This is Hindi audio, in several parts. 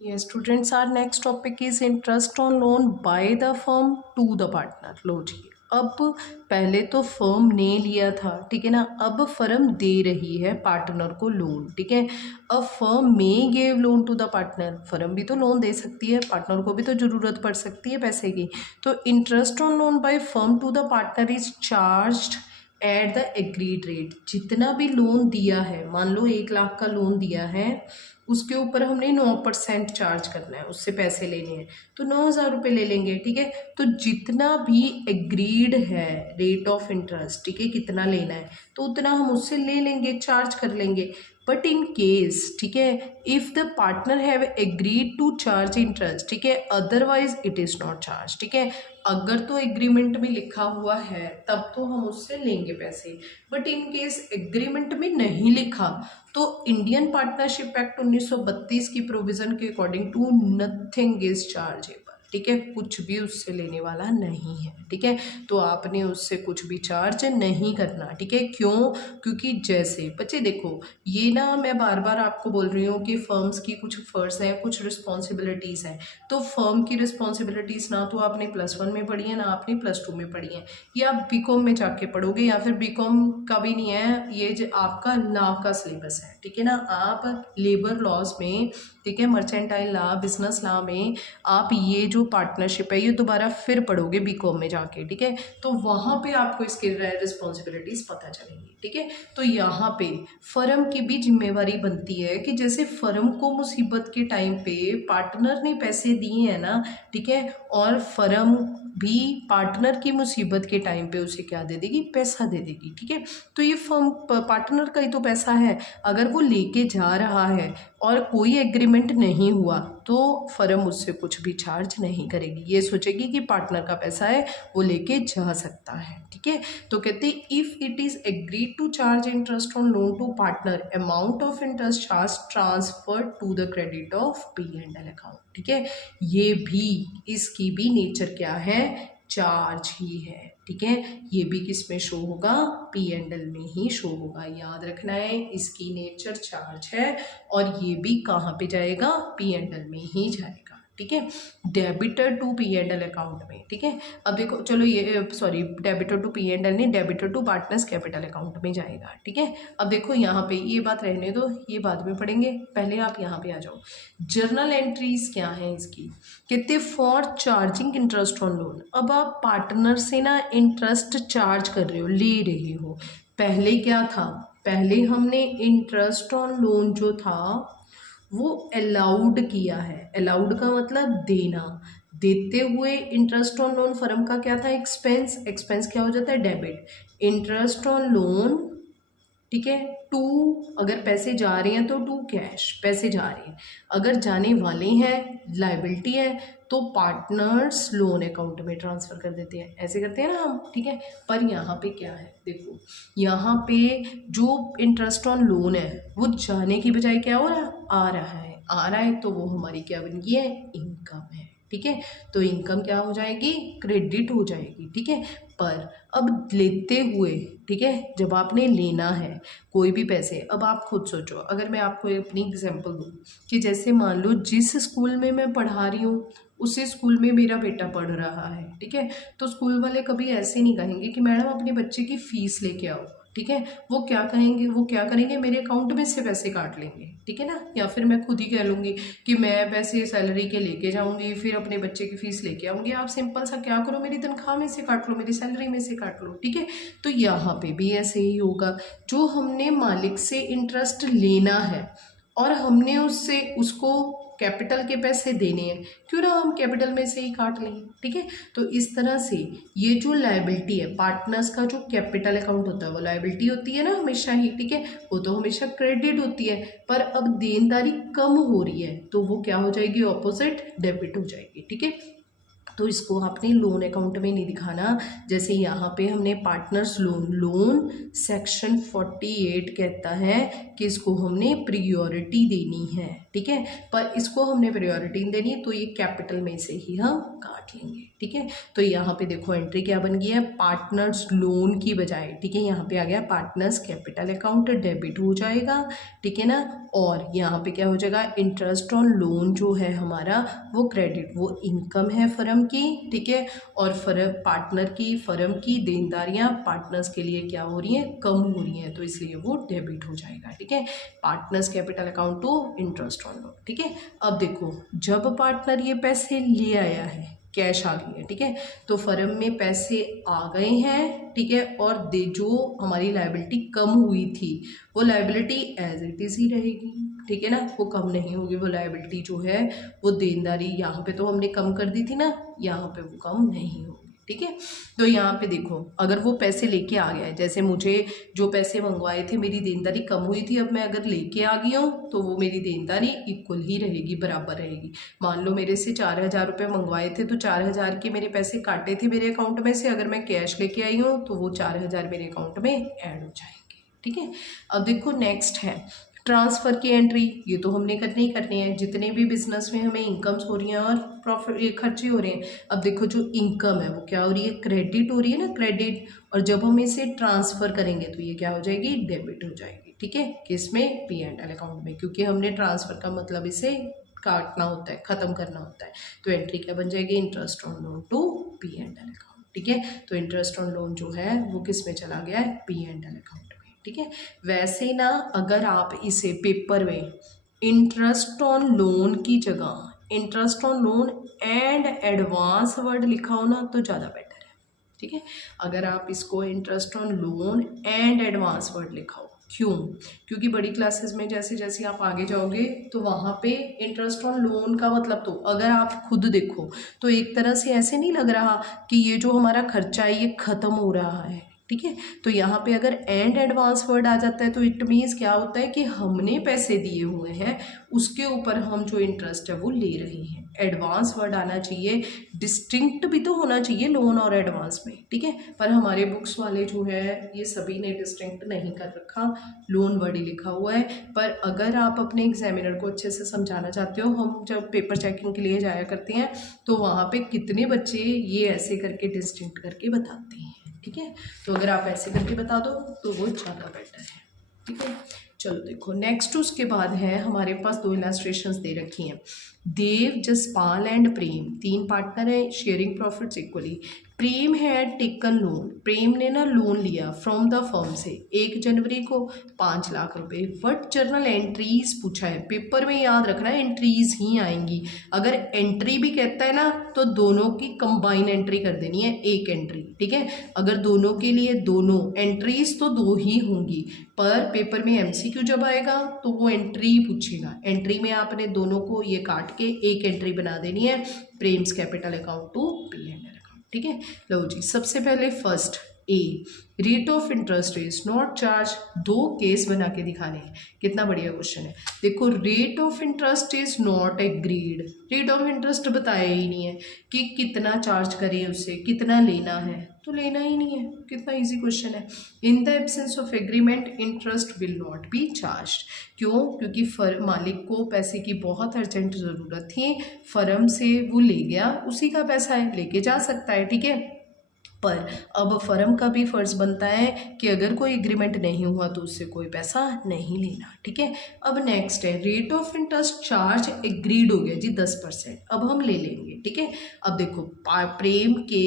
Yes, students, our next topic is interest on loan by the firm to the partner. लो जी, अब पहले तो फर्म ने लिया था, ठीक है ना। अब फर्म दे रही है पार्टनर को लोन, ठीक है। अब फर्म में gave loan to the partner, firm भी तो लोन दे सकती है, पार्टनर को भी तो ज़रूरत पड़ सकती है पैसे की। तो interest on loan by firm to the partner is charged at the agreed rate. जितना भी लोन दिया है, मान लो 1 लाख का लोन दिया है, उसके ऊपर हमने 9% चार्ज करना है, उससे पैसे लेने हैं, तो 9,000 रुपये ले लेंगे, ठीक है। तो जितना भी एग्रीड है रेट ऑफ इंटरेस्ट, ठीक है, कितना लेना है तो उतना हम उससे ले लेंगे, चार्ज कर लेंगे। बट इन केस, ठीक है, if the partner have agreed to charge interest, ठीक है, otherwise it is not charge, ठीक है। अगर तो एग्रीमेंट में लिखा हुआ है तब तो हम उससे लेंगे पैसे, बट इन केस एग्रीमेंट में नहीं लिखा तो इंडियन पार्टनरशिप एक्ट 1932 की प्रोविजन के according to nothing is chargeable, ठीक है, कुछ भी उससे लेने वाला नहीं है, ठीक है। तो आपने उससे कुछ भी चार्ज नहीं करना, ठीक है। क्यों? क्योंकि जैसे बच्चे देखो, ये ना मैं बार बार आपको बोल रही हूँ कि फर्म्स की कुछ फर्ज हैं, कुछ रिस्पॉन्सिबिलिटीज़ हैं। तो फर्म की रिस्पॉन्सिबिलिटीज़ ना तो आपने +1 में पढ़ी है, ना आपने +2 में पढ़ी है, या आप बीकॉम में जाके पढ़ोगे, या फिर बीकॉम का भी नहीं है, ये जो आपका लॉ का सिलेबस है, ठीक है ना। आप लेबर लॉज में, ठीक है, मर्चेंटाइल लॉ, बिजनेस लॉ में आप ये जो पार्टनरशिप है ये दोबारा फिर पढ़ोगे बीकॉम में जाके, ठीक है। तो वहाँ पे आपको इसकी रिस्पॉन्सिबिलिटीज़ पता चलेंगी, ठीक है। तो यहाँ पे फर्म की भी जिम्मेवारी बनती है कि जैसे फर्म को मुसीबत के टाइम पे पार्टनर ने पैसे दिए हैं ना, ठीक है, और फर्म भी पार्टनर की मुसीबत के टाइम पे उसे क्या दे देगी, पैसा दे देगी, ठीक है। तो ये फर्म पार्टनर का ही तो पैसा है। अगर वो लेके जा रहा है और कोई एग्रीमेंट नहीं हुआ तो फर्म उससे कुछ भी चार्ज नहीं करेगी, ये सोचेगी कि पार्टनर का पैसा है, वो लेके जा सकता है, ठीक है। तो कहते हैं if it is agreed to charge interest on loan to partner, amount of interest charge transfer to the credit of P&L account, ठीक है। ये भी, इसकी भी नेचर क्या है, चार्ज ही है, ठीक है। ये भी किस में शो होगा, P&L में ही शो होगा, याद रखना है, इसकी नेचर चार्ज है और ये भी कहाँ पे जाएगा, P&L में ही जाएगा, ठीक है। डेबिटर टू P&L अकाउंट में, ठीक है। अब देखो, चलो ये सॉरी, डेबिटर टू P&L नहीं, debiter to partners capital account में जाएगा, ठीक है। अब देखो यहाँ पे ये बात रहने दो, ये बाद में पढ़ेंगे, पहले आप यहाँ पे आ जाओ। जर्नल एंट्रीज क्या है इसकी, कहते for charging interest on loan. अब आप पार्टनर से ना इंटरेस्ट चार्ज कर रहे हो, ले रहे हो। पहले क्या था, पहले हमने इंटरेस्ट ऑन लोन जो था वो अलाउड किया है। अलाउड का मतलब देना, देते हुए इंटरेस्ट ऑन लोन फर्म का क्या था, एक्सपेंस, एक्सपेंस क्या हो जाता है, डेबिट। इंटरेस्ट ऑन लोन, ठीक है, टू, अगर पैसे जा रहे हैं तो टू कैश, पैसे जा रहे हैं, अगर जाने वाले हैं, लाइबिलिटी है, तो पार्टनर्स लोन अकाउंट में ट्रांसफ़र कर देते हैं, ऐसे करते हैं ना हम, ठीक है। पर यहाँ पे क्या है, देखो यहाँ पे जो इंटरेस्ट ऑन लोन है वो जाने की बजाय क्या हो रहा है, आ रहा है, आ रहा है, तो वो हमारी क्या बन गई है, इनकम है, ठीक है। तो इनकम क्या हो जाएगी, क्रेडिट हो जाएगी, ठीक है। पर अब लेते हुए, ठीक है, जब आपने लेना है कोई भी पैसे, अब आप खुद सोचो, अगर मैं आपको अपनी एग्जांपल दूँ कि जैसे मान लो जिस स्कूल में मैं पढ़ा रही हूँ उसी स्कूल में मेरा बेटा पढ़ रहा है, ठीक है। तो स्कूल वाले कभी ऐसे नहीं कहेंगे कि मैडम अपने बच्चे की फ़ीस लेके आओ, ठीक है। वो क्या कहेंगे, वो क्या करेंगे, मेरे अकाउंट में से पैसे काट लेंगे, ठीक है ना। या फिर मैं खुद ही कह लूँगी कि मैं पैसे सैलरी के लेके जाऊँगी, फिर अपने बच्चे की फ़ीस लेके आऊँगी। आप सिंपल सा क्या करो, मेरी तनख्वाह में से काट लो, मेरी सैलरी में से काट लो, ठीक है। तो यहाँ पे भी ऐसे ही होगा, जो हमने मालिक से इंटरेस्ट लेना है और हमने उससे उसको कैपिटल के पैसे देने हैं, क्यों ना हम कैपिटल में से ही काट लें, ठीक है। तो इस तरह से ये जो लायबिलिटी है, पार्टनर्स का जो कैपिटल अकाउंट होता है वो लायबिलिटी होती है ना हमेशा ही, ठीक है, वो तो हमेशा क्रेडिट होती है। पर अब देनदारी कम हो रही है तो वो क्या हो जाएगी, ऑपोजिट डेबिट हो जाएगी, ठीक है। तो इसको आपने लोन अकाउंट में नहीं दिखाना। जैसे यहाँ पे हमने पार्टनर्स लोन, लोन सेक्शन 48 कहता है कि इसको हमने प्रियोरिटी देनी है, ठीक है। पर इसको हमने प्रियोरिटी नहीं देनी, तो ये कैपिटल में से ही हम काट लेंगे, ठीक है। तो यहाँ पे देखो एंट्री क्या बन गई है, पार्टनर्स लोन की बजाय, ठीक है, यहाँ पे आ गया पार्टनर्स कैपिटल अकाउंट, डेबिट हो जाएगा, ठीक है ना। और यहाँ पे क्या हो जाएगा, इंटरेस्ट ऑन लोन जो है हमारा वो क्रेडिट, वो इनकम है फर्म की, ठीक है। और फर्म की देनदारियाँ पार्टनर्स के लिए क्या हो रही हैं, कम हो रही हैं, तो इसलिए वो डेबिट हो जाएगा, ठीक है। Partners capital account to interest on loan, ठीक है। अब देखो जब पार्टनर ये पैसे ले आया है, कैश आ गई है, ठीक है, तो फर्म में पैसे आ गए हैं, ठीक है। और जो हमारी लायबिलिटी कम हुई थी वो लायबिलिटी एज इट इज ही रहेगी, ठीक है ना, वो कम नहीं होगी। वो लायबिलिटी जो है वो देनदारी यहाँ पे तो हमने कम कर दी थी ना, यहाँ पे वो कम नहीं होगी, ठीक है। तो यहाँ पे देखो अगर वो पैसे लेके आ गया है, जैसे मुझे जो पैसे मंगवाए थे मेरी देनदारी कम हुई थी, अब मैं अगर लेके आ गई हूँ तो वो मेरी देनदारी इक्वल ही रहेगी, बराबर रहेगी। मान लो मेरे से 4,000 रुपये मंगवाए थे, तो 4,000 के मेरे पैसे काटे थे मेरे अकाउंट में से, अगर मैं कैश लेके आई हूँ तो वो 4,000 मेरे अकाउंट में ऐड हो जाएंगे, ठीक है। अब देखो नेक्स्ट है ट्रांसफ़र की एंट्री, ये तो हमने करनी ही करनी है, जितने भी बिजनेस में हमें इनकम्स हो रही हैं और प्रॉफिट ये खर्चे हो रहे हैं। अब देखो जो इनकम है वो क्या हो रही है, क्रेडिट हो रही है ना, क्रेडिट, और जब हम इसे ट्रांसफ़र करेंगे तो ये क्या हो जाएगी, डेबिट हो जाएगी, ठीक है। किसमें, P&L अकाउंट में, क्योंकि हमने ट्रांसफ़र का मतलब इसे काटना होता है, ख़त्म करना होता है। तो एंट्री क्या बन जाएगी, interest on loan to P&L account, ठीक है। तो इंटरेस्ट ऑन लोन जो है वो किस में चला गया है, P&L अकाउंट में, ठीक है। वैसे ना अगर आप इसे पेपर में इंटरेस्ट ऑन लोन की जगह interest on loan and advance word लिखा हो ना तो ज़्यादा बेटर है, ठीक है। अगर आप इसको interest on loan and advance word लिखा हो, क्यों, क्योंकि बड़ी क्लासेस में जैसे जैसे आप आगे जाओगे तो वहाँ पे इंटरेस्ट ऑन लोन का मतलब, तो अगर आप खुद देखो तो एक तरह से ऐसे नहीं लग रहा कि ये जो हमारा खर्चा है ये ख़त्म हो रहा है, ठीक है। तो यहाँ पे अगर एंड एडवांस वर्ड आ जाता है तो इट मीन्स क्या होता है कि हमने पैसे दिए हुए हैं उसके ऊपर हम जो इंटरेस्ट है वो ले रहे हैं। एडवांस वर्ड आना चाहिए, डिस्टिंक्ट भी तो होना चाहिए लोन और एडवांस में, ठीक है। पर हमारे बुक्स वाले जो है ये सभी ने डिस्टिंक्ट नहीं कर रखा, लोन वर्ड ही लिखा हुआ है। पर अगर आप अपने एग्जामिनर को अच्छे से समझाना चाहते हो, हम जब पेपर चेकिंग के लिए जाया करते हैं तो वहाँ पे कितने बच्चे ये ऐसे करके डिस्टिंक्ट करके बताते हैं, ठीक है। तो अगर आप ऐसे करके बता दो तो वो ज़्यादा बेटर है, ठीक है। चलो देखो नेक्स्ट उसके बाद है हमारे पास दो इलस्ट्रेशंस दे रखी हैं, देव, जसपाल एंड प्रेम, तीन पार्टनर हैं, sharing profits equally. Prem had taken loan, Prem ने ना लोन लिया फ्रॉम द फर्म से 1 जनवरी को 5 लाख रुपए। वट जर्नल एंट्रीज पूछा है, पेपर में याद रखना है एंट्रीज ही आएंगी। अगर एंट्री भी कहता है ना तो दोनों की कंबाइन एंट्री कर देनी है, एक एंट्री, ठीक है। अगर दोनों के लिए दोनों एंट्रीज तो दो ही होंगी, पर पेपर में MCQ जब आएगा तो वो एंट्री पूछेगा। एंट्री में आपने दोनों को ये काट के एक एंट्री बना देनी है, Prem's capital account to P&L account, ठीक है। लो जी सबसे पहले first A, rate of interest is not charge, दो केस बना के दिखाने हैं। कितना बढ़िया क्वेश्चन है, देखो rate of interest is not agreed, rate of interest बताया ही नहीं है कि कितना चार्ज करें उससे, कितना लेना है, तो लेना ही नहीं है। कितना इजी क्वेश्चन है। In the absence of agreement interest will not be charge, क्यों, क्योंकि मालिक को पैसे की बहुत अर्जेंट ज़रूरत थी, फर्म से वो ले गया, उसी का पैसा है, लेके जा सकता है, ठीक है। पर अब फर्म का भी फर्ज बनता है कि अगर कोई एग्रीमेंट नहीं हुआ तो उससे कोई पैसा नहीं लेना, ठीक है। अब नेक्स्ट है rate of interest charge agreed हो गया जी 10%, अब हम ले लेंगे, ठीक है। अब देखो प्रेम के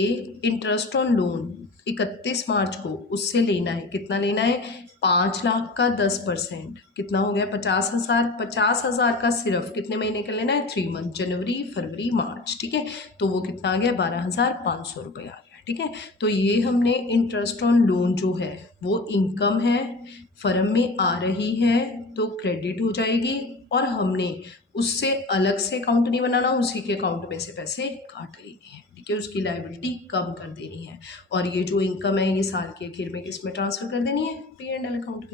इंटरेस्ट ऑन लोन 31 मार्च को उससे लेना है, कितना लेना है, 5 लाख का 10%, कितना हो गया 50,000, 50,000 का सिर्फ कितने महीने का लेना है, 3 मंथ, जनवरी फरवरी मार्च, ठीक है। तो वो कितना आ गया 12,500 रुपये आ गया, ठीक है। तो ये हमने इंटरेस्ट ऑन लोन जो है वो इनकम है, फर्म में आ रही है तो क्रेडिट हो जाएगी, और हमने उससे अलग से अकाउंट नहीं बनाना, उसी के अकाउंट में से पैसे काट लेने हैं, ठीक है। उसकी लायबिलिटी कम कर देनी है, और ये जो इनकम है ये साल के आखिर में किस में ट्रांसफ़र कर देनी है, P&L अकाउंट में।